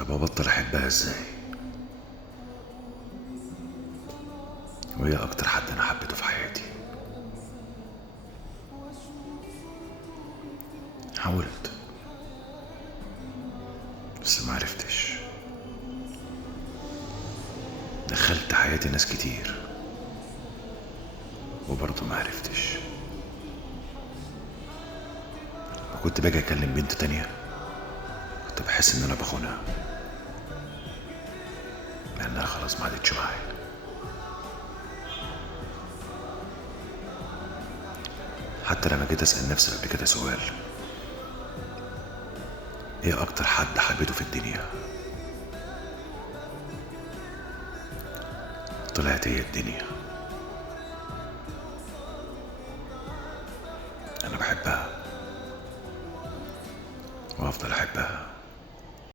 طب ابطل احبها ازاي؟ وهي اكتر حد انا حبيته في حياتي. حاولت بس ما عرفتش. دخلت حياتي ناس كتير وبرضه ما عرفتش. وكنت باجي اكلم بنت تانية كنت بحس ان انا بخونها، لانها خلاص ما عادتش معايا. حتى لما جيت اسال نفسي قبل كده سؤال، ايه اكتر حد حبيته في الدنيا؟ طلعت هي الدنيا. انا بحبها وافضل احبها.